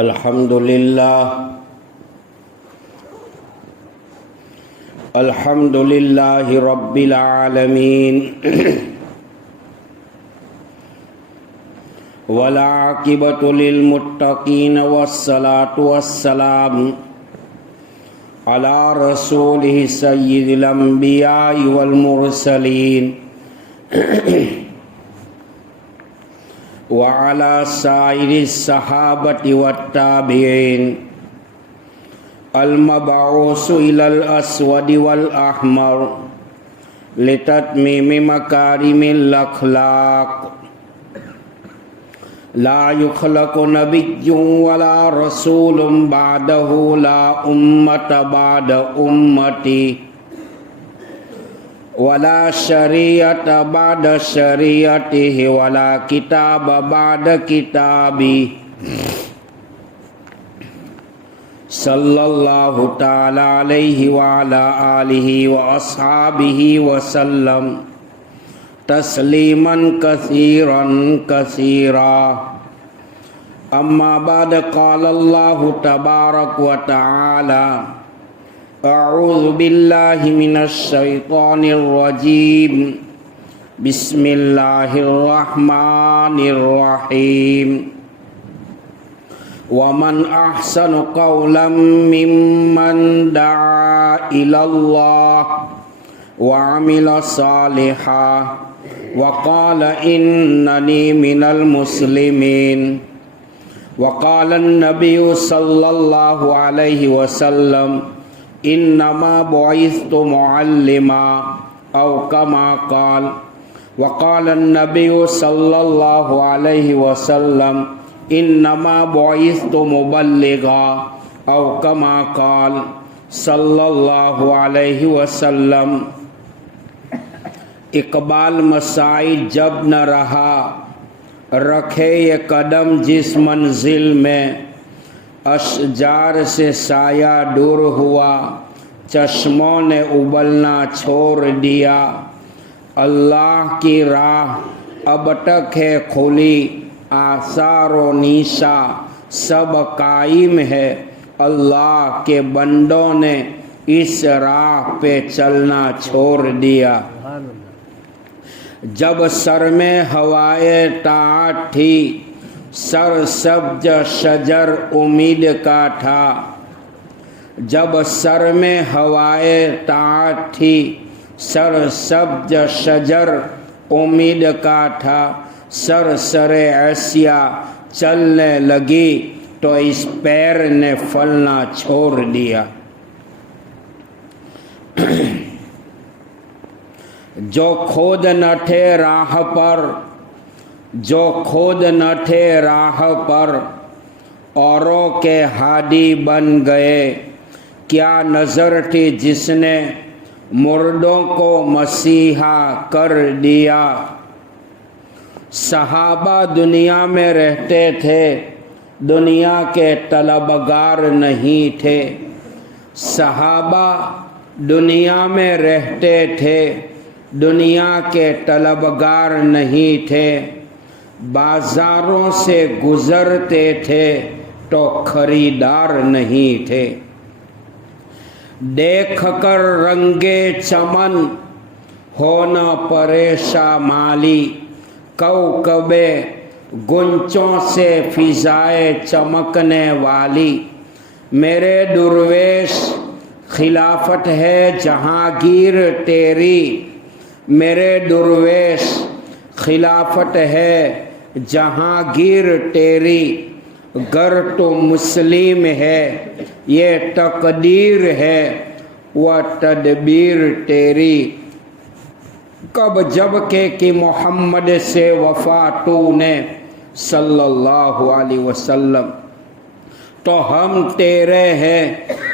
الحمد لله رب العالمين والعاقبة للمتقين والصلاة والسلام على رسوله سيد الأنبياء والمرسلين وعلى سائر الصحابة والتابعين المبعوث إلى الأسود والأحمر لتتميم مكارم الأخلاق لا يخلق نبي ولا رسول بعده لا أمة بعد أمتي ولا شریعت بعد شریعته ولا کتاب بعد کتابی صلی اللہ تعالی علیہ وعلا آلہ واصحابہ وسلم تسلیما کثیرا کثیرا اما بعد قال اللہ تبارک وتعالی اعوذ باللہ من الشیطان الرجیم بسم اللہ الرحمن الرحیم ومن احسن قولا ممن دعا الى اللہ وعمل صالحا وقال اننی من المسلمین وقال النبی صلی اللہ علیہ وسلم انما بعثت معلما او کما قال وقال النبی صلی اللہ علیہ وسلم انما بعثت مبلغا او کما قال صلی اللہ علیہ وسلم۔ اقبال مسائی جب نہ رہا رکھے یہ قدم جس منزل میں، اشجار سے سایہ دور ہوا چشموں نے ابلنا چھوڑ دیا، اللہ کی راہ اب تک ہے کھلی آثار و نیشا سب قائم ہے، اللہ کے بندوں نے اس راہ پہ چلنا چھوڑ دیا۔ جب سر میں ہوائے طاعت تھی سر سبز شجر امید کا تھا، جب سر میں ہوائے طاعت تھی سر سبز شجر امید کا تھا، سر سر ایسیا چلنے لگی تو اس پیر نے پھلنا چھوڑ دیا۔ جو خود نہ تھے راہ پر، جو خود نہ تھے راہ پر اوروں کے ہادی بن گئے، کیا نظر تھی جس نے مردوں کو مسیحا کر دیا۔ صحابہ دنیا میں رہتے تھے دنیا کے طلبگار نہیں تھے، صحابہ دنیا میں رہتے تھے دنیا کے طلبگار نہیں تھے، بازاروں سے گزرتے تھے تو خریدار نہیں تھے۔ دیکھ کر رنگے چمن ہونا پریشاں مالی، کوکبے گنچوں سے فضائے چمکنے والی، میرے درویش خلافت ہے جہانگیر تیری، میرے درویش خلافت ہے جہانگیر تیری، گر تو مسلم ہے یہ تقدیر ہے وہ تدبیر تیری۔ کب جب کہ محمد سے وفا تو نے صلی اللہ علیہ وسلم، تو ہم تیرے ہیں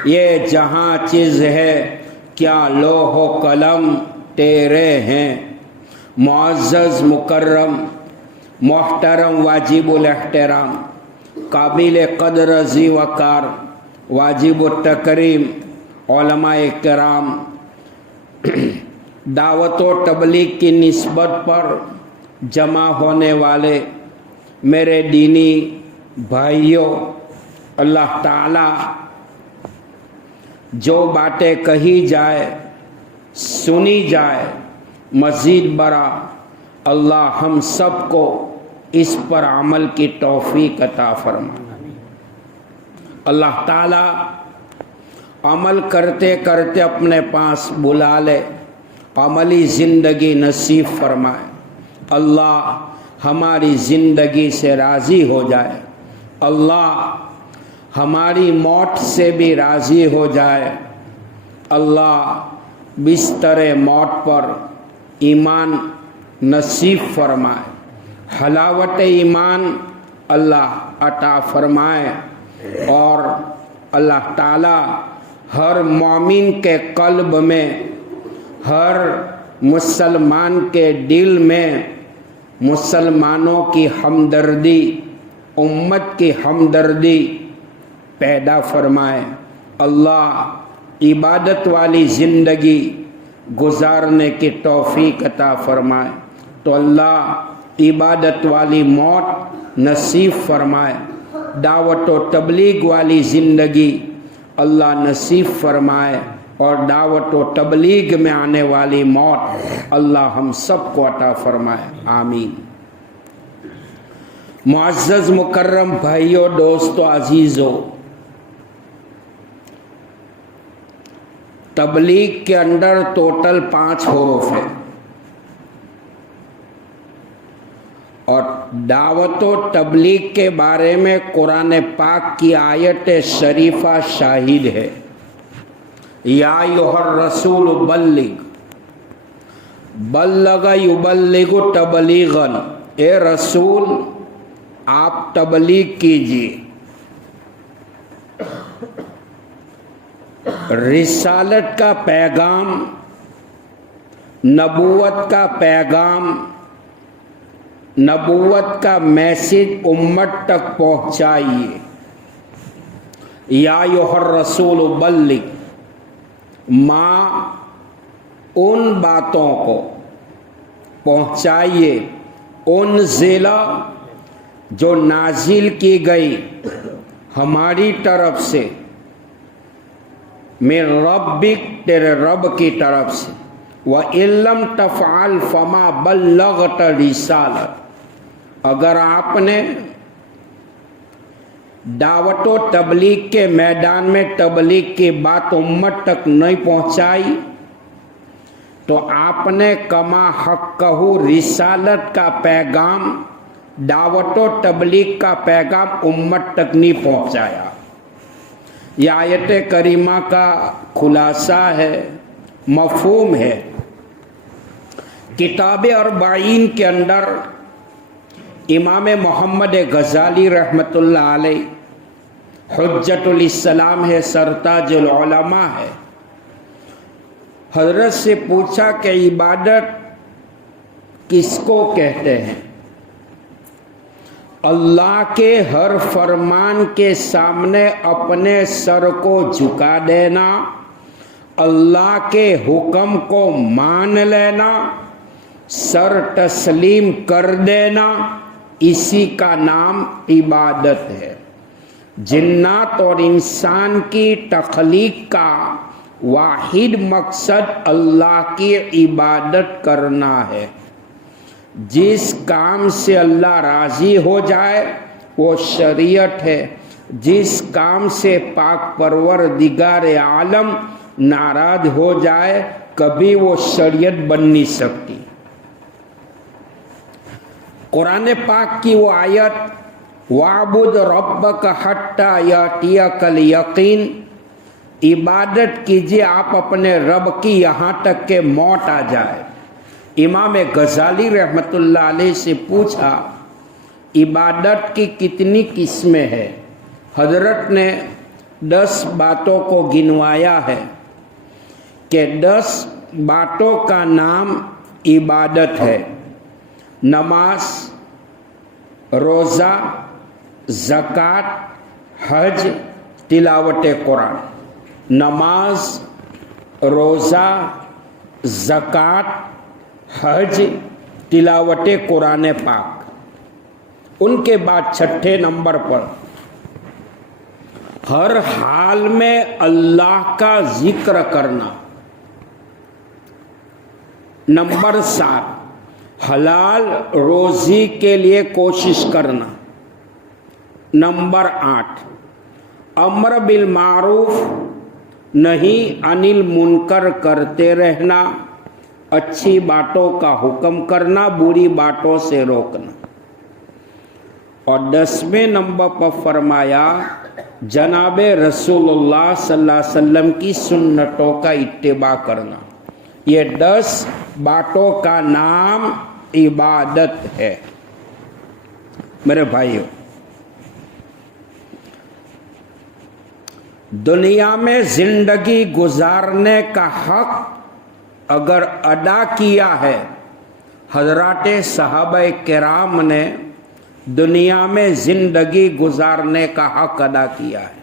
یہ جہاں چیز ہے کیا لوح و قلم تیرے ہیں۔ معزز مکرم محترم واجب الاحترام قابل قدر ذی وقار واجب التکریم علماء کرام، دعوت و تبلیغ کی نسبت پر جمع ہونے والے میرے دینی بھائیوں اللہ تعالی جو باتیں کہی جائے سنی جائے مزید برا اللہ ہم سب کو اس پر عمل کی توفیق عطا فرمائے۔ اللہ تعالی عمل کرتے کرتے اپنے پاس بلا لے، عملی زندگی نصیب فرمائے۔ اللہ ہماری زندگی سے راضی ہو جائے، اللہ ہماری موت سے بھی راضی ہو جائے، اللہ بستر موت پر ایمان نصیب فرمائے، حلاوت ایمان اللہ عطا فرمائے، اور اللہ تعالی ہر مومن کے قلب میں، ہر مسلمان کے دل میں مسلمانوں کی ہمدردی، امت کی ہمدردی پیدا فرمائے۔ اللہ عبادت والی زندگی گزارنے کی توفیق عطا فرمائے، تو اللہ عبادت والی موت نصیب فرمائے، دعوت و تبلیغ والی زندگی اللہ نصیب فرمائے، اور دعوت و تبلیغ میں آنے والی موت اللہ ہم سب کو عطا فرمائے، آمین۔ معزز مکرم بھائیوں، دوستو، عزیزو، تبلیغ کے اندر ٹوٹل 5 حروف ہیں، اور دعوت و تبلیغ کے بارے میں قرآن پاک کی آیت شریفہ شاہد ہے۔ یا ایھا الرسول بلغ یبلغ تبلیغا، اے رسول آپ تبلیغ کیجیے، رسالت کا پیغام، نبوت کا پیغام، نبوت کا میسج امت تک پہنچائیے۔ یا ایھا الرسول بلغ، ماں ان باتوں کو پہنچائیے، انزل جو نازل کی گئی ہماری طرف سے، من ربک تیرے رب کی طرف سے، وَإِن لَّمْ تَفْعَلْ فَمَا بَلَّغْتَ رِسَالَتَ، اگر آپ نے دعوت و تبلیغ کے میدان میں تبلیغ کی بات امت تک نہیں پہنچائی تو آپ نے کما حقہ رسالت کا پیغام، دعوت و تبلیغ کا پیغام امت تک نہیں پہنچایا۔ یہ آیت کریمہ کا خلاصہ ہے، مفہوم ہے۔ کتاب اربعین کے اندر امام محمد غزالی رحمۃ اللہ علیہ حجت الاسلام ہے، سرتاج العلماء ہے، حضرت سے پوچھا کہ عبادت کس کو کہتے ہیں؟ اللہ کے ہر فرمان کے سامنے اپنے سر کو جھکا دینا، اللہ کے حکم کو مان لینا، سر تسلیم کر دینا، اسی کا نام عبادت ہے۔ جنات اور انسان کی تخلیق کا واحد مقصد اللہ کی عبادت کرنا ہے۔ جس کام سے اللہ راضی ہو جائے وہ شریعت ہے، جس کام سے پاک پروردگار عالم ناراض ہو جائے کبھی وہ شریعت بن نہیں سکتی۔ قرآن پاک کی وہ آیت وَاعْبُدْ رَبَّكَ حَتَّى يَأْتِيَكَ الْيَقِينُ، عبادت کیجیے آپ اپنے رب کی یہاں تک کہ موت آ جائے۔ امام غزالی رحمۃ اللہ علیہ سے پوچھا عبادت کی کتنی قسمیں ہیں؟ حضرت نے 10 باتوں کو گنوایا ہے کہ 10 باتوں کا نام عبادت ہے۔ نماز، روزہ، زکوٰۃ، حج، تلاوت قرآن۔ نماز، روزہ، زکوٰۃ، حج، تلاوت قرآن پاک۔ ان کے بعد 6 نمبر پر ہر حال میں اللہ کا ذکر کرنا. نمبر 7 حلال روزی کے لیے کوشش کرنا. نمبر 8 امر بالمعروف نہیں انل منکر کرتے رہنا، اچھی باتوں کا حکم کرنا، بری باتوں سے روکنا. اور 10ویں نمبر پر فرمایا جناب رسول اللہ صلی اللہ علیہ وسلم کی سنتوں کا اتباع کرنا. یہ 10 باتوں کا نام عبادت ہے. میرے بھائیو، دنیا میں زندگی گزارنے کا حق اگر ادا کیا ہے، حضرات صحابہ کرام نے دنیا میں زندگی گزارنے کا حق ادا کیا ہے.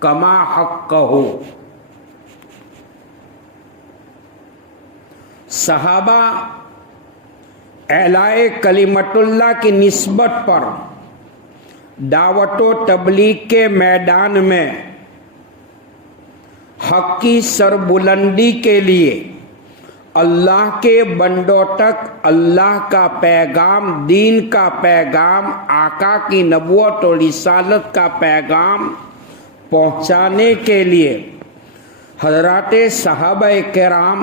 کما حق کہو. صحابہ اعلاء کلمت اللہ کی نسبت پر دعوت و تبلیغ کے میدان میں حق کی سربلندی کے لیے اللہ کے بندوں تک اللہ کا پیغام، دین کا پیغام، آقا کی نبوت اور رسالت کا پیغام پہنچانے کے لیے حضرات صحابہ کرام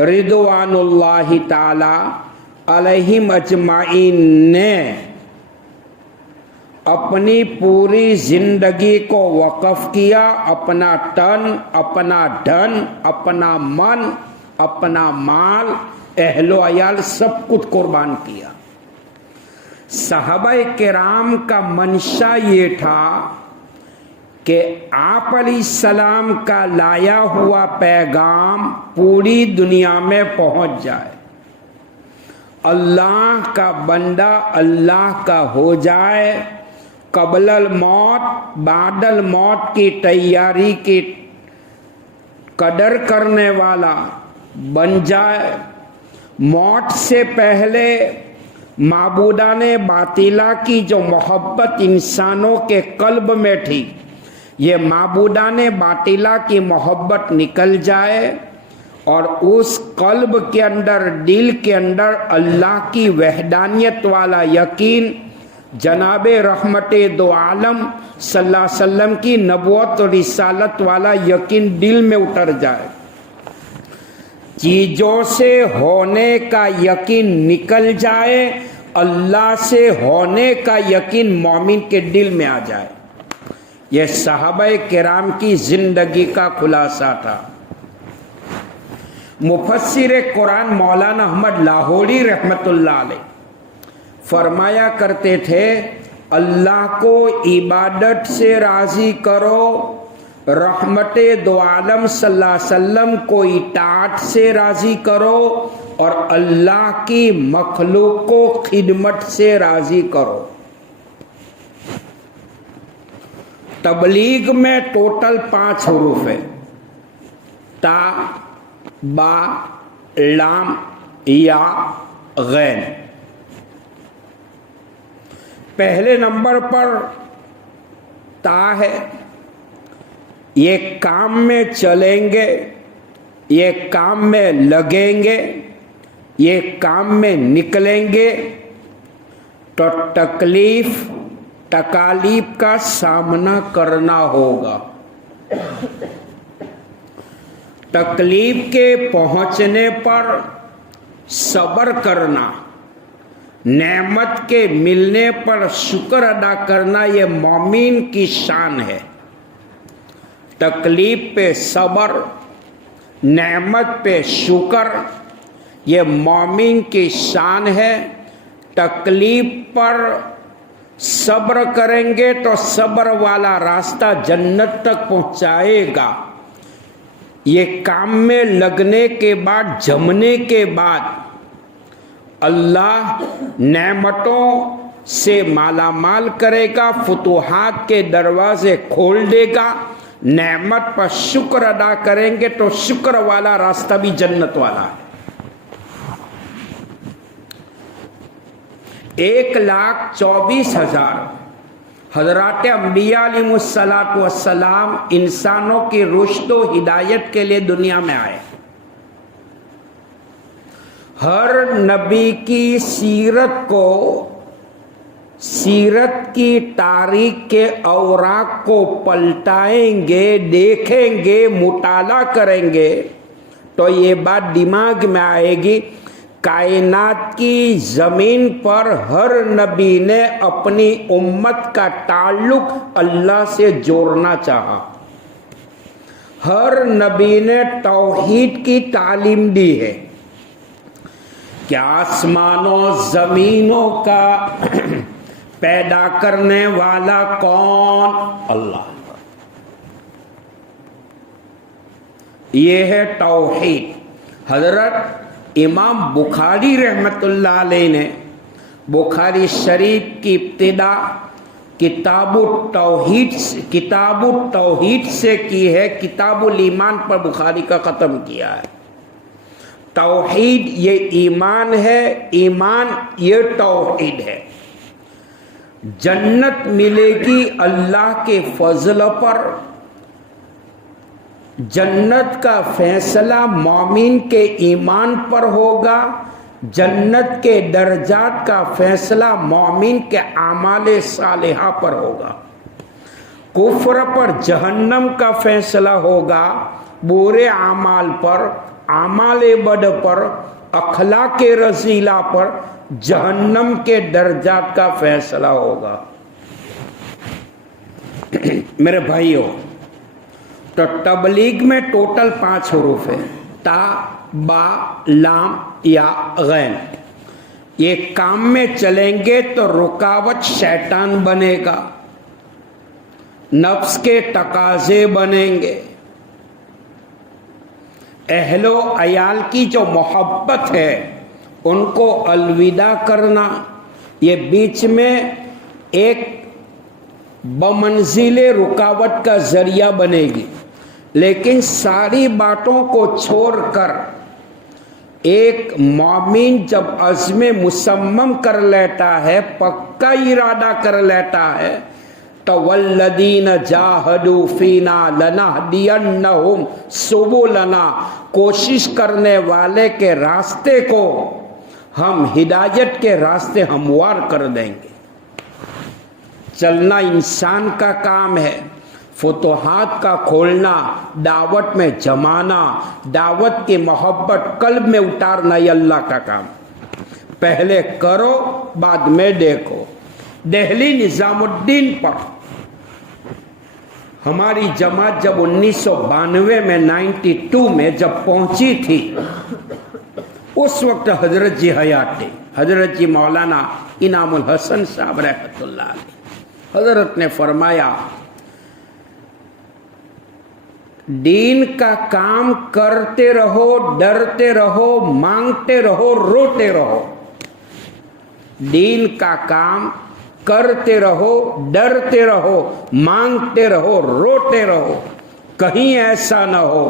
رضوان اللہ تعالی علیہم اجمعین نے اپنی پوری زندگی کو وقف کیا. اپنا تن، اپنا دھن، اپنا من، اپنا مال، اہل و عیال سب کچھ قربان کیا. صحابہ کرام کا منشا یہ تھا کہ آپ علیہ السلام کا لایا ہوا پیغام پوری دنیا میں پہنچ جائے، اللہ کا بندہ اللہ کا ہو جائے، قبل الموت بعد الموت کی تیاری کی قدر کرنے والا بن جائے. موت سے پہلے معبودان باطلہ کی جو محبت انسانوں کے قلب میں تھی، یہ معبودان باطلہ کی محبت نکل جائے اور اس قلب کے اندر، دل کے اندر اللہ کی وحدانیت والا یقین، جناب رحمت دو عالم صلی اللہ علیہ وسلم کی نبوت و رسالت والا یقین دل میں اتر جائے. چیزوں سے ہونے کا یقین نکل جائے، اللہ سے ہونے کا یقین مومن کے دل میں آ جائے. یہ صحابہ کرام کی زندگی کا خلاصہ تھا. مفسر قرآن مولانا احمد لاہوری رحمت اللہ علیہ فرمایا کرتے تھے، اللہ کو عبادت سے راضی کرو، رحمت دو عالم صلی اللہ علیہ وسلم کو اطاعت سے راضی کرو، اور اللہ کی مخلوق کو خدمت سے راضی کرو. تبلیغ میں ٹوٹل 5 حروف ہے: تا، با، لام، یا، غین. پہلے نمبر پر تا ہے. یہ کام میں چلیں گے، یہ کام میں لگیں گے، یہ کام میں نکلیں گے تو تکلیف تکالیف کا سامنا کرنا ہوگا. تکلیف کے پہنچنے پر صبر کرنا، نعمت کے ملنے پر شکر ادا کرنا، یہ مومن کی شان ہے. تکلیف پہ صبر، نعمت پہ شکر، یہ مومن کی شان ہے. تکلیف پر صبر کریں گے تو صبر والا راستہ جنت تک پہنچائے گا. یہ کام میں لگنے کے بعد، جمنے کے بعد اللہ نعمتوں سے مالا مال کرے گا، فتوحات کے دروازے کھول دے گا. نعمت پر شکر ادا کریں گے تو شکر والا راستہ بھی جنت والا ہے. 1,24,000 حضرات انبیاء علیہ الصلوۃ والسلام انسانوں کی رشد و ہدایت کے لیے دنیا میں آئے. ہر نبی کی سیرت کو، سیرت کی تاریخ کے اوراق کو پلٹائیں گے، دیکھیں گے، مطالعہ کریں گے تو یہ بات دماغ میں آئے گی. کائنات کی زمین پر ہر نبی نے اپنی امت کا تعلق اللہ سے جوڑنا چاہا. ہر نبی نے توحید کی تعلیم دی ہے کہ آسمانوں زمینوں کا پیدا کرنے والا کون؟ اللہ. یہ ہے توحید. حضرت امام بخاری رحمت اللہ علیہ نے بخاری شریف کی ابتدا کتاب التوحید سے کی ہے. کتاب الایمان پر بخاری کا ختم کیا ہے. توحید یہ ایمان ہے، ایمان یہ توحید ہے. جنت ملے گی اللہ کے فضل پر. جنت کا فیصلہ مومن کے ایمان پر ہوگا. جنت کے درجات کا فیصلہ مومن کے اعمال صالحہ پر ہوگا. کفر پر جہنم کا فیصلہ ہوگا، برے اعمال پر، اعمال بد پر، اخلاق رذیلہ پر جہنم کے درجات کا فیصلہ ہوگا. میرے بھائیوں، تو تبلیغ میں ٹوٹل 5 حروف ہے: تا، با، لام، یا، غین. یہ کام میں چلیں گے تو رکاوٹ شیطان بنے گا، نفس کے تقاضے بنیں گے، اہل و عیال کی جو محبت ہے ان کو الوداع کرنا، یہ بیچ میں ایک بمنزل رکاوٹ کا ذریعہ بنے گی. لیکن ساری باتوں کو چھوڑ کر ایک مومن جب عزم مصمم کر لیتا ہے، پکا ارادہ کر لیتا ہے، تو والذین جاہدوا فینا لنہدینہم سبلنا، کوشش کرنے والے کے راستے کو ہم ہدایت کے راستے ہموار کر دیں گے. چلنا انسان کا کام ہے، فتوحات کا کھولنا، دعوت میں جمانا، دعوت کی محبت قلب میں اتارنا، یہ اللہ کا کام. پہلے کرو بعد میں دیکھو. دہلی نظام الدین پر ہماری جماعت جب 1992 میں 92 میں جب پہنچی تھی، اس وقت حضرت جی حیات تھے. حضرت جی مولانا انعام الحسن صاحب رحمۃ اللہ علیہ. حضرت نے فرمایا دین کا کام کرتے رہو، ڈرتے رہو، مانگتے رہو، روتے رہو. دین کا کام کرتے رہو، ڈرتے رہو، مانگتے رہو، روتے رہو. کہیں ایسا نہ ہو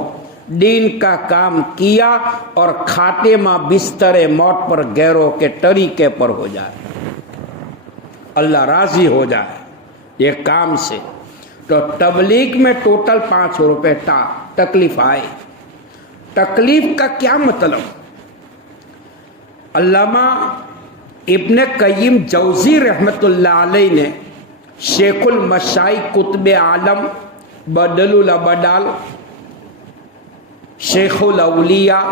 دین کا کام کیا اور خاتمہ بستر موت پر غیروں کے طریقے پر ہو جائے، اللہ راضی ہو جائے یہ کام سے. تو تبلیغ میں ٹوٹل 5 حروف تا. تکلیف آئے. تکلیف کا کیا مطلب؟ علامہ ابن قیم جوزی رحمت اللہ علیہ نے شیخ المشائخ قطب عالم بدل الابدال شیخ الاولیاء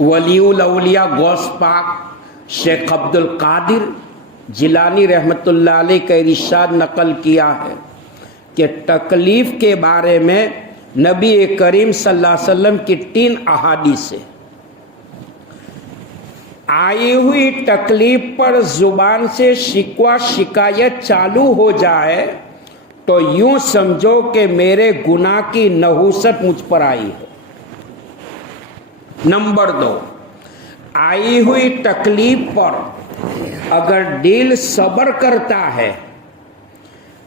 ولی الاولیاء غوث پاک شیخ عبد القادر جیلانی رحمت اللہ علیہ کا ارشاد نقل کیا ہے کہ تکلیف کے بارے میں نبی کریم صلی اللہ علیہ وسلم کی 3 احادیث ہے. آئی ہوئی تکلیف پر زبان سے شکوہ شکایت چالو ہو جائے تو یوں سمجھو کہ میرے گناہ کی نحوست مجھ پر آئی ہے. نمبر 2، آئی ہوئی تکلیف پر اگر دل صبر کرتا ہے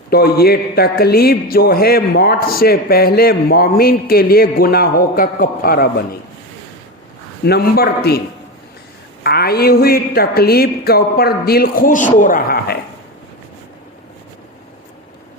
تو یہ تکلیف جو ہے موت سے پہلے مومن کے لیے گناہوں کا کفارہ بنی. نمبر 3، آئی ہوئی تکلیف کے اوپر دل خوش ہو رہا ہے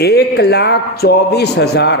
1,24,000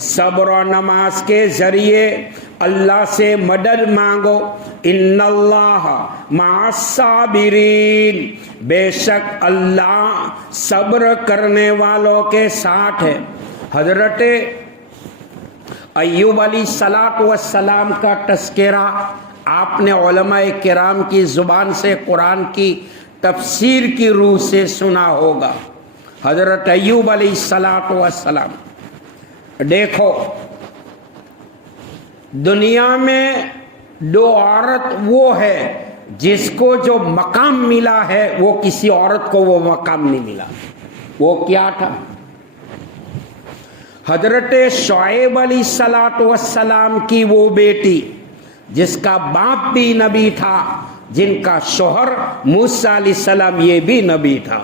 صبر و نماز کے ذریعے اللہ سے مدد مانگو. ان اللہ مع الصابرین، بے شک اللہ صبر کرنے والوں کے ساتھ ہے. حضرت ایوب علیہ السلام کا تذکرہ آپ نے علماء کرام کی زبان سے قرآن کی تفسیر کی روح سے سنا ہوگا. حضرت ایوب علیہ السلام، دیکھو دنیا میں دو عورت وہ ہے جس کو جو مقام ملا ہے وہ کسی عورت کو وہ مقام نہیں ملا. وہ کیا تھا؟ حضرت شعیب علیہ السلام کی وہ بیٹی جس کا باپ بھی نبی تھا، جن کا شوہر موسیٰ علیہ السلام یہ بھی نبی تھا،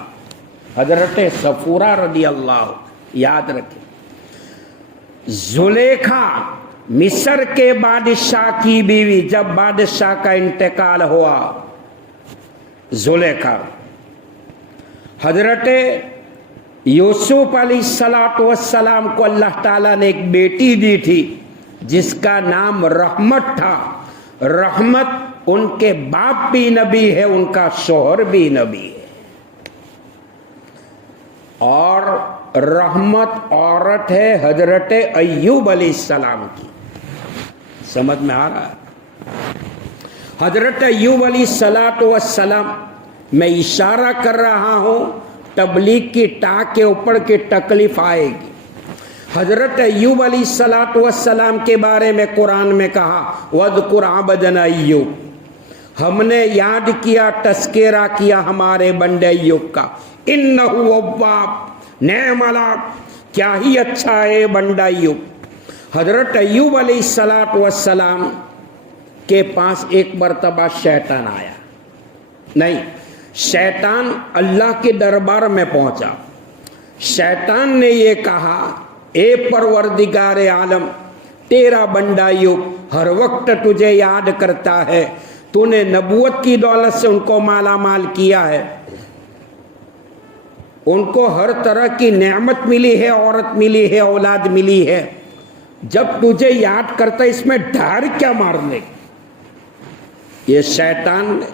حضرت صفورہ رضی اللہ. یاد رکھیں زلیخا مصر کے بادشاہ کی بیوی، جب بادشاہ کا انتقال ہوا زلیخا، حضرت یوسف علیہ السلام کو اللہ تعالیٰ نے ایک بیٹی دی تھی جس کا نام رحمت تھا. رحمت ان کے باپ بھی نبی ہے، ان کا شوہر بھی نبی ہے. اور رحمت عورت ہے حضرت ایوب علیہ السلام کی. سمجھ میں آ رہا ہے؟ حضرت ایوب علیہ السلام، میں اشارہ کر رہا ہوں تبلیغ کی ٹاک کے اوپر کی تکلیف آئے گی. حضرت ایوب علیہ السلام کے بارے میں قرآن میں کہا وَاذْكُرْ عَبْدَنَا ایوب، ہم نے یاد کیا، تذکرہ کیا ہمارے بندے ایوب کا. اِنَّهُ اواب نعم العبد، کیا ہی اچھا ہے بندہ ایوب. حضرت ایوب علیہ السلام کے پاس ایک مرتبہ شیطان آیا. نہیں، شیطان اللہ کے دربار میں پہنچا. شیطان نے یہ کہا اے پروردگار عالم، تیرا بندہ ایوب ہر وقت تجھے یاد کرتا ہے، تو نے نبوت کی دولت سے ان کو مالا مال کیا ہے، ان کو ہر طرح کی نعمت ملی ہے، عورت ملی ہے، اولاد ملی ہے، جب تجھے یاد کرتا اس میں ڈر کیا مارنے. یہ شیطان نے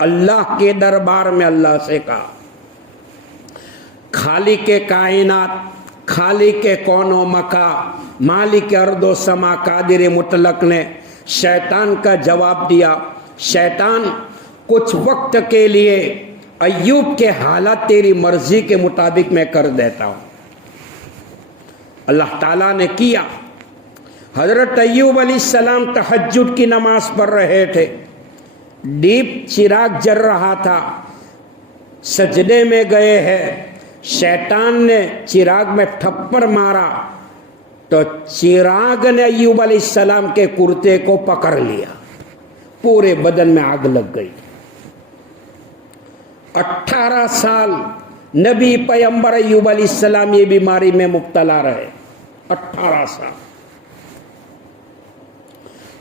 اللہ کے دربار میں اللہ سے کہا. خالق کائنات، خالق کون و مکا، مالک ارض و سما، قادر مطلق نے شیطان کا جواب دیا. شیطان، کچھ وقت کے لیے ایوب کے حالات تیری مرضی کے مطابق میں کر دیتا ہوں. اللہ تعالیٰ نے کیا. حضرت ایوب علیہ السلام تہجد کی نماز پڑھ رہے تھے، ڈیپ چراغ جل رہا تھا، سجدے میں گئے ہیں. شیطان نے چراغ میں تھپڑ مارا تو چراغ نے ایوب علیہ السلام کے کرتے کو پکڑ لیا، پورے بدن میں آگ لگ گئی. 18 سال نبی پیغمبر ایوب علیہ السلام یہ بیماری میں مبتلا رہے. 18 سال.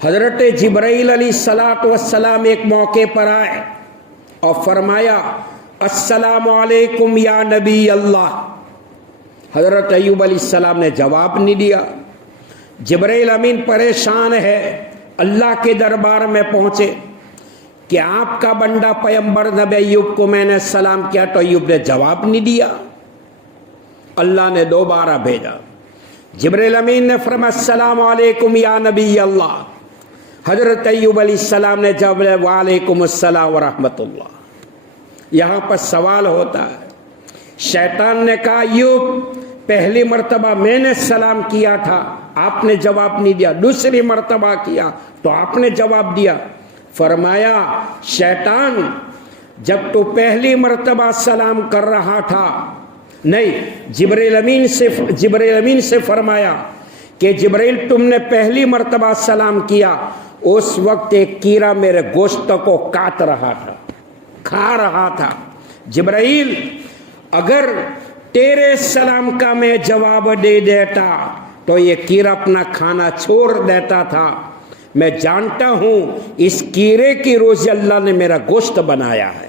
حضرت جبرائیل علیہ السلام ایک موقع پر آئے اور فرمایا السلام علیکم یا نبی اللہ. حضرت ایوب علیہ السلام نے جواب نہیں دیا. جبرائیل امین پریشان ہے، اللہ کے دربار میں پہنچے کہ آپ کا بندہ پیغمبر نبی ایوب کو میں نے سلام کیا، تو ایوب نے جواب نہیں دیا. اللہ نے دوبارہ بھیجا. جبرائیل امین نے فرمایا السلام علیکم یا نبی اللہ. حضرت ایوب علیہ السلام نے جواب وعلیکم السلام ورحمۃ اللہ. یہاں پر سوال ہوتا ہے، شیطان نے کہا ایوب پہلی مرتبہ میں نے سلام کیا تھا، آپ نے جواب نہیں دیا، دوسری مرتبہ کیا تو آپ نے جواب دیا. فرمایا شیطان، جب تو پہلی مرتبہ سلام کر رہا تھا، نہیں، جبرائیل امین سے فرمایا کہ جبرائیل تم نے پہلی مرتبہ سلام کیا، اس وقت ایک کیڑا میرے گوشت کو کاٹ رہا تھا، کھا رہا تھا. جبرائیل، اگر تیرے سلام کا میں جواب دے دیتا تو یہ کیڑا اپنا کھانا چھوڑ دیتا تھا. میں جانتا ہوں اس کیڑے کی روزی اللہ نے میرا گوشت بنایا ہے.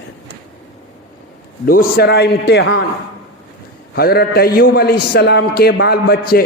دوسرا امتحان، حضرت ایوب علیہ السلام کے بال بچے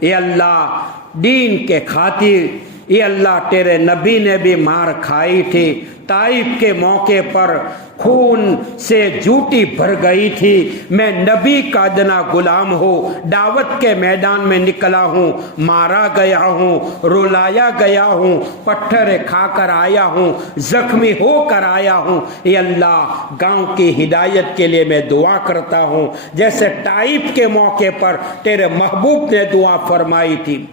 اے اللہ دین کے خاطر، اے اللہ تیرے نبی نے بھی مار کھائی تھی، طائف کے موقع پر خون سے جوتی بھر گئی تھی، میں نبی کا ادنا غلام ہوں، دعوت کے میدان میں نکلا ہوں، مارا گیا ہوں، رلایا گیا ہوں، پتھر کھا کر آیا ہوں، زخمی ہو کر آیا ہوں، اے اللہ گاؤں کی ہدایت کے لیے میں دعا کرتا ہوں جیسے طائف کے موقع پر تیرے محبوب نے دعا فرمائی تھی۔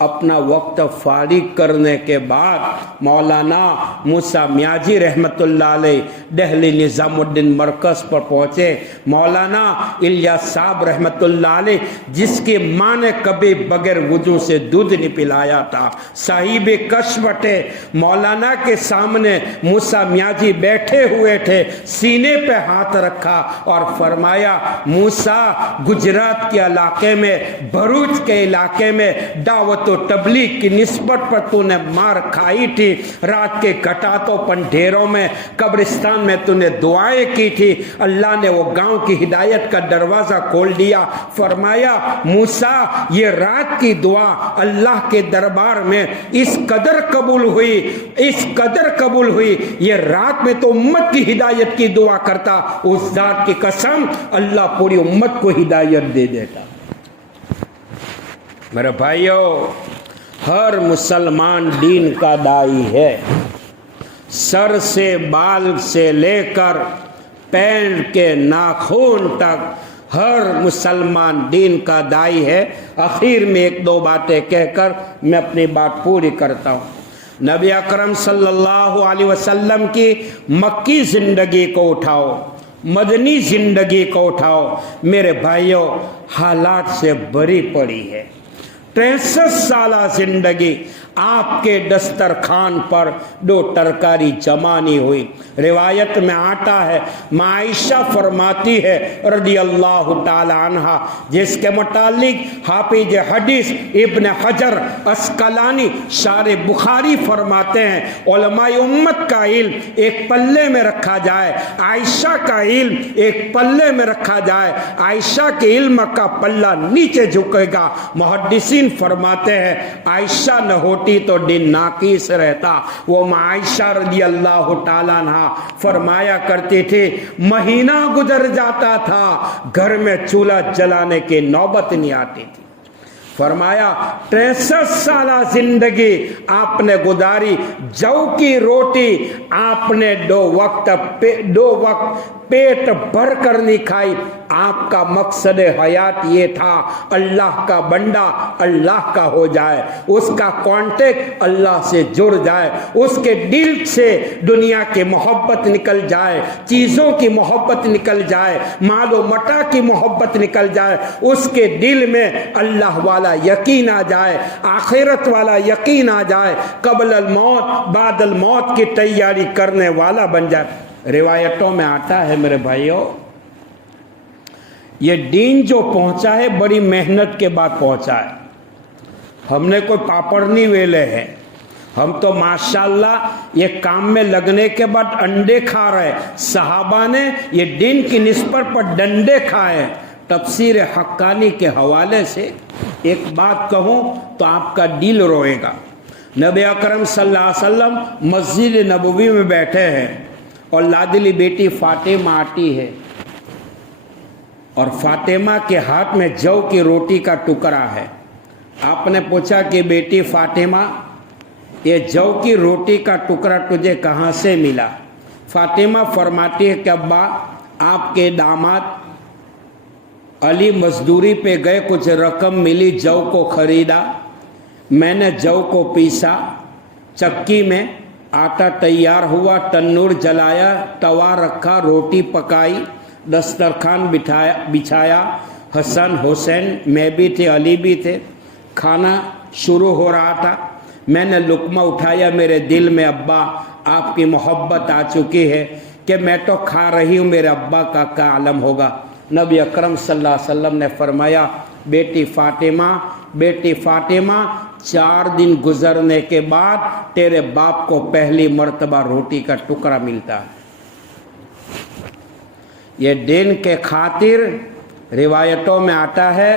اپنا وقت فارغ کرنے کے بعد مولانا موسیٰ میاجی رحمت اللہ علیہ دہلی نظام الدین مرکز پر پہنچے۔ مولانا الیاس صاحب رحمت اللہ علیہ جس کی ماں نے کبھی بغیر وضو سے دودھ نہیں پلایا تھا، صاحب کشف تھے، مولانا کے سامنے موسیٰ میاجی بیٹھے ہوئے تھے، سینے پہ ہاتھ رکھا اور فرمایا موسیٰ گجرات کے علاقے میں، بھروچ کے علاقے میں دعوت و تبلیغ کی نسبت پر تو نے مار کھائی تھی، رات کے گھٹاتوں پنڈھیروں میں قبرستان میں تو نے دعائیں کی تھی، اللہ نے وہ گاؤں کی ہدایت کا دروازہ کھول دیا۔ فرمایا موسیٰ یہ رات کی دعا اللہ کے دربار میں اس قدر قبول ہوئی، اس قدر قبول ہوئی، یہ رات میں تو امت کی ہدایت کی دعا کرتا، اس ذات کی قسم اللہ پوری امت کو ہدایت دے دیتا۔ میرے بھائیو ہر مسلمان دین کا داعی ہے، سر سے بال سے لے کر پیر کے ناخن تک ہر مسلمان دین کا داعی ہے۔ آخر میں ایک دو باتیں کہہ کر میں اپنی بات پوری کرتا ہوں۔ نبی اکرم صلی اللہ علیہ وسلم کی مکی زندگی کو اٹھاؤ، مدنی زندگی کو اٹھاؤ، میرے بھائیوں حالات سے بھری پڑی ہے۔ 63 سالہ زندگی آپ کے دسترخوان پر 2 ترکاری جمع نہیں ہوئی۔ روایت میں آتا ہے عائشہ فرماتی ہے رضی اللہ تعالی عنہ، جس کے متعلق حافظ حدیث ابن حجر اسقلانی شارح بخاری فرماتے ہیں علماء امت کا علم ایک پلے میں رکھا جائے، عائشہ کا علم ایک پلے میں رکھا جائے، عائشہ کے علم کا پلہ نیچے جھکے گا۔ محدثین فرماتے ہیں عائشہ نہ ہوتی تو دن ناقص رہتا۔ وہ عائشہ رضی اللہ تعالیٰ عنہ فرمایا کرتی تھی مہینہ گزر جاتا تھا گھر میں چولہا جلانے کی نوبت نہیں آتی تھی۔ فرمایا 63 سالہ زندگی آپ نے گزاری، جو کی روٹی آپ نے 2 وقت پیٹ بھر کر نہیں کھائی۔ آپ کا مقصد حیات یہ تھا اللہ کا بندہ اللہ کا ہو جائے، اس کا کانٹیکٹ اللہ سے جڑ جائے، اس کے دل سے دنیا کی محبت نکل جائے، چیزوں کی محبت نکل جائے، مال و متاع کی محبت نکل جائے، اس کے دل میں اللہ والا یقین آ جائے، آخرت والا یقین آ جائے، قبل الموت بعد الموت کی تیاری کرنے والا بن جائے۔ روایتوں میں آتا ہے میرے بھائیوں یہ دین جو پہنچا ہے بڑی محنت کے بعد پہنچا ہے۔ ہم نے کوئی پاپڑ نہیں ویلے ہیں، ہم تو ماشاءاللہ یہ کام میں لگنے کے بعد انڈے کھا رہے، صحابہ نے یہ دین کی نسبت پر ڈنڈے کھائے۔ تفسیر حقانی کے حوالے سے ایک بات کہوں تو آپ کا دل روئے گا۔ نبی اکرم صلی اللہ علیہ وسلم مسجد نبوی میں بیٹھے ہیں اور لاڈلی بیٹی فاطمہ آتی ہے اور فاطمہ کے ہاتھ میں جو کی روٹی کا ٹکڑا ہے۔ آپ نے پوچھا کہ بیٹی فاطمہ یہ جو کی روٹی کا ٹکڑا تجھے کہاں سے ملا؟ فاطمہ فرماتی ہے کہ ابا آپ کے داماد علی مزدوری پہ گئے، کچھ رقم ملی، جو کو خریدا، میں نے جو کو پیسا، چکی میں آٹا تیار ہوا، تنور جلایا، توا رکھا، روٹی پکائی، دسترخوان بچھایا، حسن حسین میں بھی تھے، علی بھی تھے، کھانا شروع ہو رہا تھا، میں نے لقمہ اٹھایا، میرے دل میں ابا آپ کی محبت آ چکی ہے کہ میں تو کھا رہی ہوں، میرے ابا کا کیا عالم ہوگا۔ نبی اکرم صلی اللہ علیہ وسلم نے فرمایا بیٹی فاطمہ 4 دن گزرنے کے بعد تیرے باپ کو پہلی مرتبہ روٹی کا ٹکڑا ملتا ہے۔ یہ دین کے خاطر روایتوں میں آتا ہے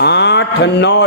8-9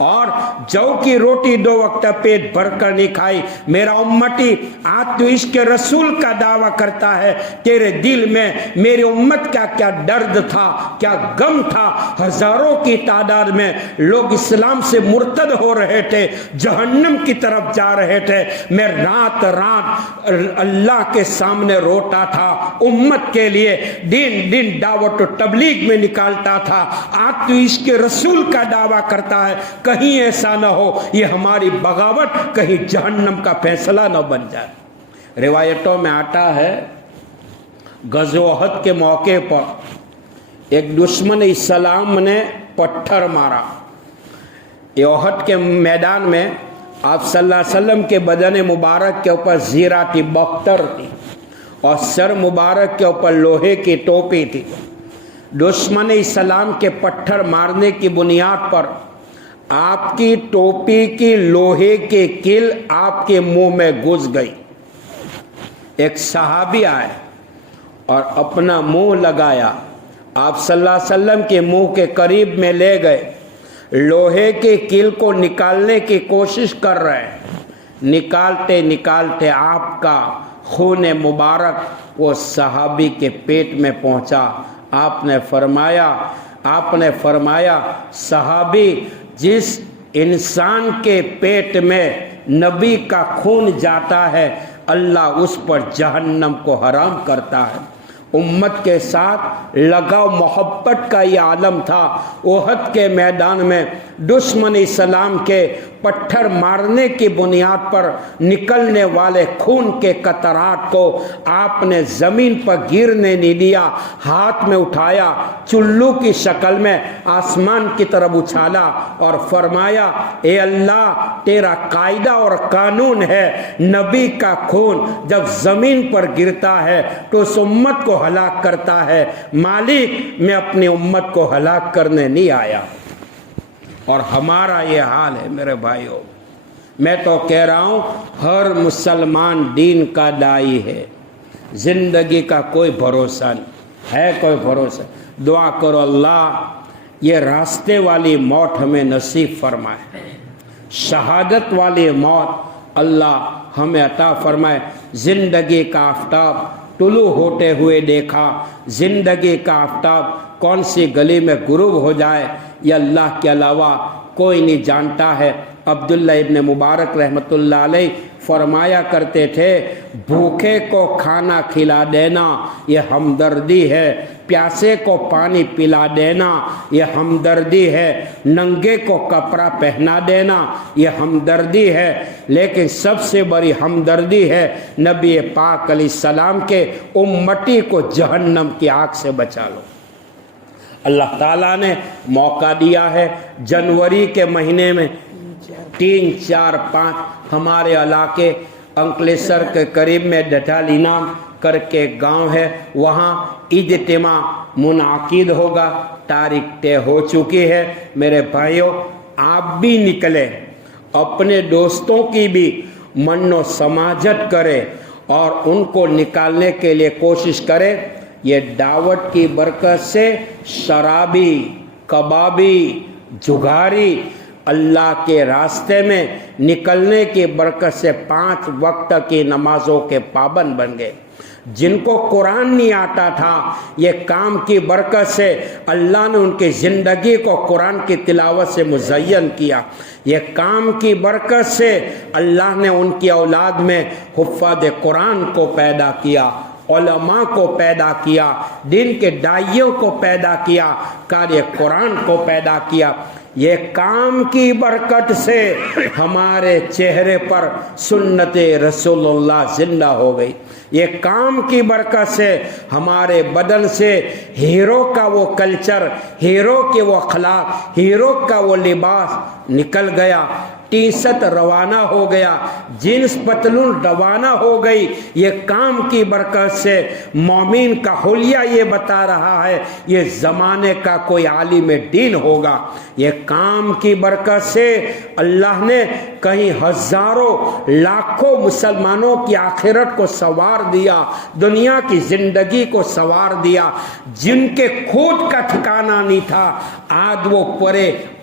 اور جو کی روٹی 2 وقت پیٹ بھر کر نہیں کھائی. میرا امتی آج تو عشق رسول کا دعویٰ کرتا ہے. تیرے دل میں میری امت کا کیا درد تھا, کیا غم تھا. ہزاروں کی تعداد میں لوگ اسلام سے مرتد ہو رہے تھے, جہنم کی طرف جا رہے تھے. میں رات رات اللہ کے سامنے روتا تھا, امت کے لیے دن دعوت و تبلیغ میں نکالتا تھا. آج تو عشق رسول کا دعویٰ کرتا ہے. کہیں ایسا نہ ہو یہ ہماری بغاوت کہیں جہنم کا فیصلہ نہ بن جائے. روایتوں میں آتا ہے غزوہ احد کے موقع پر ایک دشمن اسلام نے پتھر مارا. یہ احد کے میدان میں آپ صلی اللہ علیہ وسلم کے بدن مبارک کے اوپر زیرہ تھی, بختر تھی, اور سر مبارک کے اوپر لوہے کی ٹوپی تھی. دشمن اسلام کے پتھر مارنے کی بنیاد پر آپ کی ٹوپی کی لوہے کے کیل آپ کے منہ میں گھس گئی. ایک صحابی آئے اور اپنا منہ لگایا, آپ صلی اللہ علیہ وسلم کے منہ کے قریب میں لے گئے. لوہے کے کیل کو نکالنے کی کوشش کر رہے ہیں. نکالتے نکالتے آپ کا خون مبارک وہ صحابی کے پیٹ میں پہنچا. آپ نے فرمایا صحابی, جس انسان کے پیٹ میں نبی کا خون جاتا ہے اللہ اس پر جہنم کو حرام کرتا ہے. امت کے ساتھ لگاؤ محبت کا یہ عالم تھا. احد کے میدان میں دشمن اسلام کے پتھر مارنے کی بنیاد پر نکلنے والے خون کے قطرات کو آپ نے زمین پر گرنے نہیں دیا, ہاتھ میں اٹھایا, چلو کی شکل میں آسمان کی طرف اچھالا اور فرمایا اے اللہ تیرا قاعدہ اور قانون ہے, نبی کا خون جب زمین پر گرتا ہے تو اس امت کو ہلاک کرتا ہے. مالک میں اپنی امت کو ہلاک کرنے نہیں آیا. اور ہمارا یہ حال ہے میرے بھائیوں. میں تو کہہ رہا ہوں ہر مسلمان دین کا داعی ہے, زندگی کا کوئی بھروسہ نہیں ہے, کوئی بھروسہ. دعا کرو اللہ یہ راستے والی موت ہمیں نصیب فرمائے, شہادت والی موت اللہ ہمیں عطا فرمائے. زندگی کا آفتاب طلوع ہوتے ہوئے دیکھا, زندگی کا آفتاب کون سی گلی میں غروب ہو جائے یہ اللہ کے علاوہ کوئی نہیں جانتا ہے. عبداللہ ابن مبارک رحمۃ اللہ علیہ فرمایا کرتے تھے بھوکے کو کھانا کھلا دینا یہ ہمدردی ہے, پیاسے کو پانی پلا دینا یہ ہمدردی ہے, ننگے کو کپڑا پہنا دینا یہ ہمدردی ہے, لیکن سب سے بڑی ہمدردی ہے نبی پاک علیہ السلام کے امتی کو جہنم کی آگ سے بچا لو. اللہ تعالیٰ نے موقع دیا ہے جنوری کے مہینے میں 3, 4, 5 ہمارے علاقے انکلیسر کے قریب میں ڈٹال انعام کر کے گاؤں ہے, وہاں اجتماع منعقد ہوگا. تاریخ طے ہو چکی ہے. میرے بھائیوں آپ بھی نکلے, اپنے دوستوں کی بھی من و سماجت کرے اور ان کو نکالنے کے لیے کوشش کرے. یہ دعوت کی برکت سے شرابی, کبابی, جگاری اللہ کے راستے میں نکلنے کی برکت سے 5 وقت کی نمازوں کے پابند بن گئے. جن کو قرآن نہیں آتا تھا یہ کام کی برکت سے اللہ نے ان کی زندگی کو قرآن کی تلاوت سے مزین کیا. یہ کام کی برکت سے اللہ نے ان کی اولاد میں حفاظ قرآن کو پیدا کیا, علماء کو پیدا کیا, دین کے داعیوں کو پیدا کیا, قاری قرآن کو پیدا کیا. یہ کام کی برکت سے ہمارے چہرے پر سنت رسول اللہ زندہ ہو گئی. یہ کام کی برکت سے ہمارے بدن سے ہیرو کا وہ کلچر, ہیرو کے وہ اخلاق, ہیرو کا وہ لباس نکل گیا. ٹی-شرٹ روانہ ہو گیا, جینس پتلون روانہ ہو گئی. یہ کام کی برکت سے مومن کا حلیہ یہ بتا رہا ہے یہ زمانے کا کوئی عالم دین ہوگا. یہ کام کی برکت سے اللہ نے کہیں ہزاروں لاکھوں مسلمانوں کی آخرت کو سنوار دیا, دنیا کی زندگی کو سنوار دیا. جن کے خود کا ٹھکانہ نہیں تھا آج وہ پورے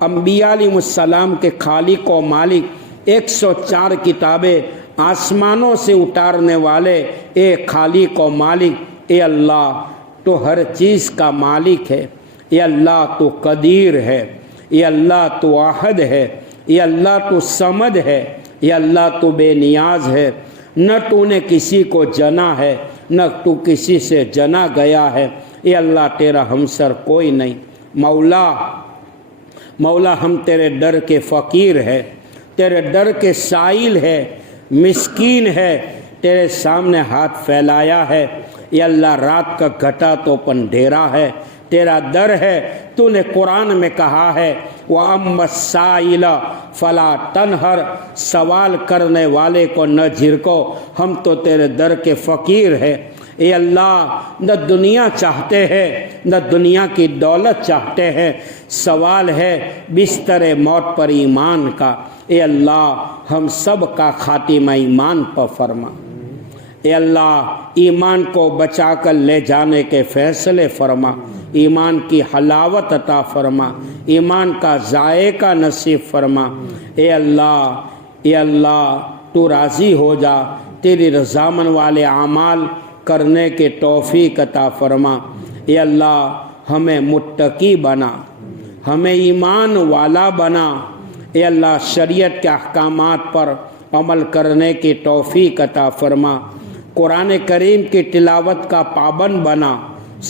انبیاء علیہ السلام کے خالق و مالک 104 کتابیں آسمانوں سے اتارنے والے اے خالق و مالک، اے اللہ تو ہر چیز کا مالک ہے، اے اللہ تو قدیر ہے، اے اللہ تو احد ہے، اے اللہ تو صمد ہے، اے اللہ تو بے نیاز ہے، نہ تو نے کسی کو جنا ہے نہ تو کسی سے جنا گیا ہے، اے اللہ تیرا ہمسر کوئی نہیں۔ مولا ہم تیرے در کے فقیر ہے، تیرے در کے سائل ہے، مسکین ہے، تیرے سامنے ہاتھ پھیلایا ہے، اے اللہ رات کا گھٹا تو اندھیرا ہے، تیرا در ہے۔ تو نے قرآن میں کہا ہے وَأَمَّا السَّائِلَ فَلَا تَنْهَرْ، سوال کرنے والے کو نہ جھڑکو، ہم تو تیرے در کے فقیر ہے۔ اے اللہ نہ دنیا چاہتے ہیں نہ دنیا کی دولت چاہتے ہیں، سوال ہے بستر موت پر ایمان کا، اے اللہ ہم سب کا خاتمہ ایمان پر فرما۔ اے اللہ ایمان کو بچا کر لے جانے کے فیصلے فرما، ایمان کی حلاوت عطا فرما، ایمان کا ذائقہ نصیب فرما۔ اے اللہ تو راضی ہو جا، تیری رضامند والے اعمال کرنے کے توفیق عطا فرما۔ اے اللہ ہمیں متقی بنا، ہمیں ایمان والا بنا۔ اے اللہ شریعت کے احکامات پر عمل کرنے کی توفیق عطا فرما، قرآن کریم کی تلاوت کا پابند بنا،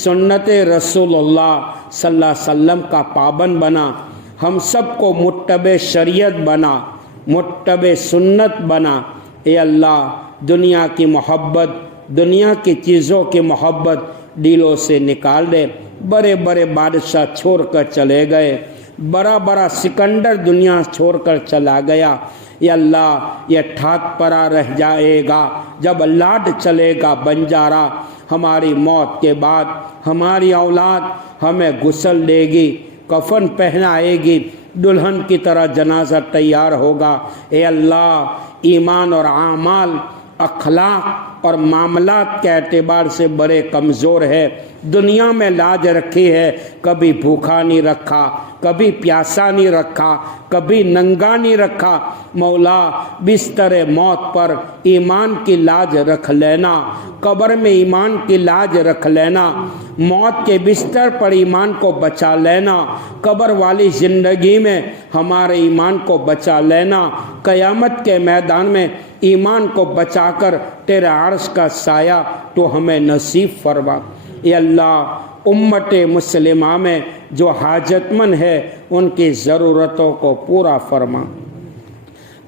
سنت رسول اللہ صلی اللہ علیہ وسلم کا پابند بنا، ہم سب کو متبع شریعت بنا، متبع سنت بنا۔ اے اللہ دنیا کی محبت، دنیا کی چیزوں کی محبت دلوں سے نکال دے۔ بڑے بڑے بادشاہ چھوڑ کر چلے گئے، بڑا سکندر دنیا چھوڑ کر چلا گیا، یا اللہ یہ ٹھاٹ پڑا رہ جائے گا جب لاڈ چلے گا بنجارا۔ ہماری موت کے بعد ہماری اولاد ہمیں غسل دے گی، کفن پہنائے گی، دلہن کی طرح جنازہ تیار ہوگا۔ اے اللہ ایمان اور اعمال، اخلاق اور معاملات کے اعتبار سے بڑے کمزور ہے، دنیا میں لاج رکھی ہے، کبھی بھوکا نہیں رکھا، کبھی پیاسا نہیں رکھا، کبھی ننگا نہیں رکھا۔ مولا بستر موت پر ایمان کی لاج رکھ لینا، قبر میں ایمان کی لاج رکھ لینا، موت کے بستر پر ایمان کو بچا لینا، قبر والی زندگی میں ہمارے ایمان کو بچا لینا، قیامت کے میدان میں ایمان کو بچا کر تیرے عرش کا سایہ تو ہمیں نصیب فرما۔ اے اللہ امت مسلمہ میں جو حاجت مند ہے ان کی ضرورتوں کو پورا فرما،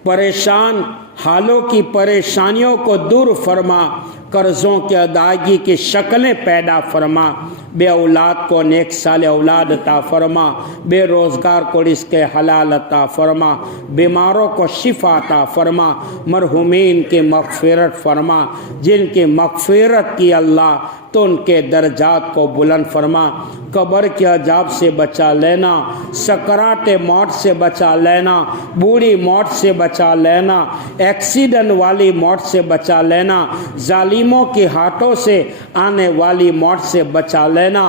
پریشان حالوں کی پریشانیوں کو دور فرما، قرضوں کی ادائیگی کی شکلیں پیدا فرما، بے اولاد کو نیک سال اولاد عطا فرما، بے روزگار کو رزق حلال عطا فرما، بیماروں کو شفا عطا فرما، مرحومین کی مغفرت فرما، جن کی مغفرت کی اللہ تو ان کے درجات کو بلند فرما، قبر کے عذاب سے بچا لینا، سکرات موت سے بچا لینا، بوڑھی موت سے بچا لینا، ایکسیڈنٹ والی موت سے بچا لینا، ظالموں کے ہاتھوں سے آنے والی موت سے بچا لینا،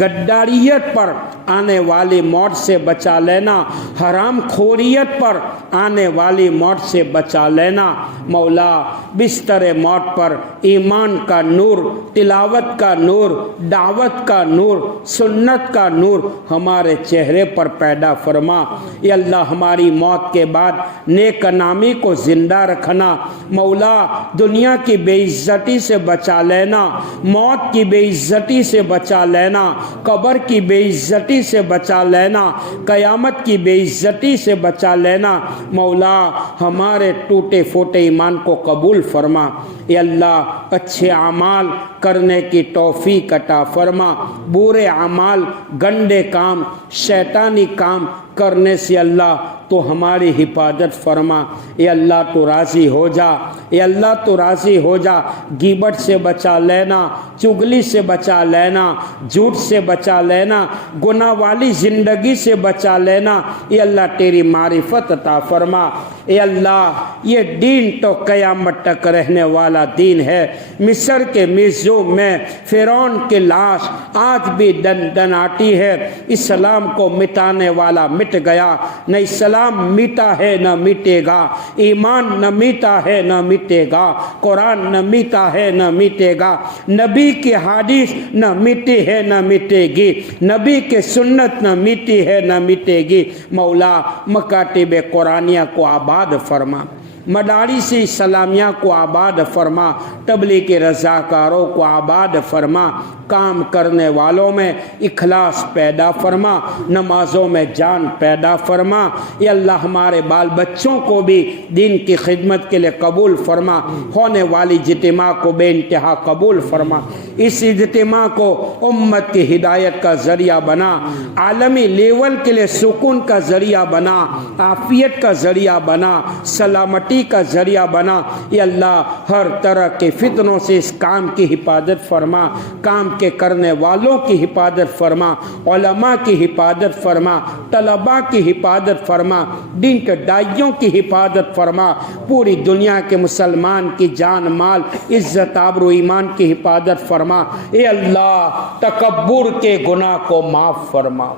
غداریت پر آنے والی موت سے بچا لینا، حرام خوریت پر آنے والی موت سے بچا لینا۔ مولا بستر موت پر ایمان کا نور، تلاوت کا نور، دعوت کا نور، سنت کا نور ہمارے چہرے پر پیدا فرما۔ یا اللہ ہماری موت کے بعد نیک نامی کو زندہ رکھنا، مولا دنیا کی بے عزتی سے بچا لینا، موت کی بے عزتی سے بچا لینا، قبر کی بے عزتی سے بچا لینا، قیامت کی بے عزتی سے بچا لینا۔ مولا ہمارے ٹوٹے پھوٹے ایمان کو قبول فرما۔ اے اللہ اچھے اعمال کرنے کی توفیق عطا فرما، برے اعمال، گندے کام، شیطانی کام کرنے سے اللہ تو ہماری حفاظت فرما۔ اے اللہ تو راضی ہو جا، اے اللہ تو راضی ہو جا، غیبت سے بچا لینا، چغلی سے بچا لینا، جھوٹ سے بچا لینا، گناہ والی زندگی سے بچا لینا۔ اے اللہ تیری معرفت عطا فرما۔ اے اللہ یہ دین تو قیامت تک رہنے والا دین ہے۔ مصر کے میوزیم میں فرعون کی لاش آج بھی دندناتی ہے۔ اسلام کو مٹانے والا مٹ گیا، نہ اسلام میٹا ہے نہ مٹے گا، ایمان نہ میٹا ہے نہ مٹے گا، قرآن نہ میٹا ہے نہ مٹے گا، نبی کی حدیث نہ مٹی ہے نہ مٹے گی، نبی کی سنت نہ مٹی ہے نہ مٹے گی۔ مولا مکاتب قرآنیہ کو آباد فرما، مدارس اسلامیہ کو آباد فرما، تبلیغ رضاکاروں کو آباد فرما، کام کرنے والوں میں اخلاص پیدا فرما، نمازوں میں جان پیدا فرما۔ یا اللہ ہمارے بال بچوں کو بھی دین کی خدمت کے لیے قبول فرما، ہونے والی اجتماع کو بے انتہا قبول فرما، اس اجتماع کو امت کی ہدایت کا ذریعہ بنا، عالمی لیول کے لیے سکون کا ذریعہ بنا، عافیت کا ذریعہ بنا، سلامتی کا ذریعہ بنا۔ یا اللہ ہر طرح کے فتنوں سے اس کام کی حفاظت فرما، کام کے کرنے والوں کی حفاظت فرما، علماء کی حفاظت فرما، طلباء کی حفاظت فرما، دین کے داعیوں کی حفاظت فرما، پوری دنیا کے مسلمان کی جان مال عزت آبرو ایمان کی حفاظت فرما۔ اے اللہ تکبر کے گناہ کو معاف فرما،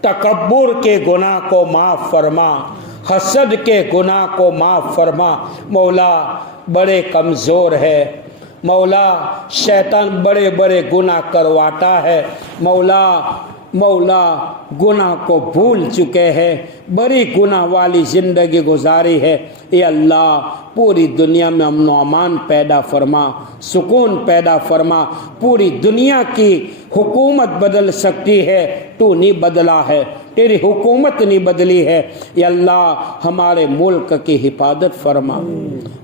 تکبر کے گناہ کو معاف فرما، حسد کے گناہ کو معاف فرما۔ مولا بڑے کمزور ہے، مولا شیطان بڑے بڑے گناہ کرواتا ہے، مولا گناہ کو بھول چکے ہیں، بڑی گناہ والی زندگی گزاری ہے۔ اے اللہ پوری دنیا میں امن و امان پیدا فرما، سکون پیدا فرما۔ پوری دنیا کی حکومت بدل سکتی ہے، تو نہیں بدلا ہے، تیری حکومت نہیں بدلی ہے۔ یا اللہ ہمارے ملک کی حفاظت فرما،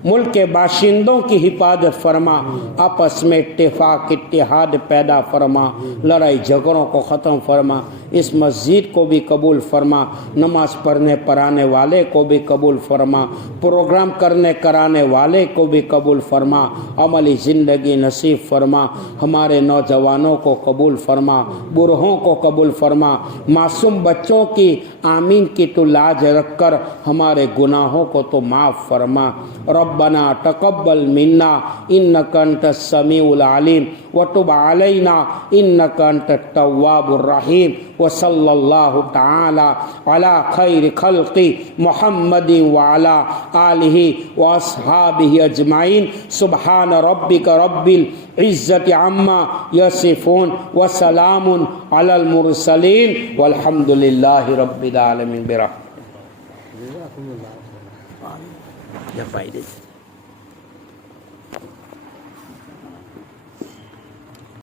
ملک کے باشندوں کی حفاظت فرما، آپس میں اتفاق اتحاد پیدا فرما، لڑائی جھگڑوں کو ختم فرما، اس مسجد کو بھی قبول فرما، نماز پڑھنے پڑھانے والے کو بھی قبول فرما، پروگرام کرنے کرانے والے کو بھی قبول فرما، عملی زندگی نصیب فرما، ہمارے نوجوانوں کو قبول فرما، بوڑھوں کو قبول فرما، معصوم بچوں کی آمین کی تو لاج رکھ کر ہمارے گناہوں کو تو معاف فرما۔ ربنا تقبل منا انک انت السمیع العلیم وتب علینا انک انت التواب الرحیم، وصلی اللہ تعالی علی خیر خلق محمد وعلی آلہ واصحابہ اجمعین۔ سبحان ربک رب العزت عما یصفون وسلام علی المرسلین والحمد للہ رب العالمین۔ برحمتہ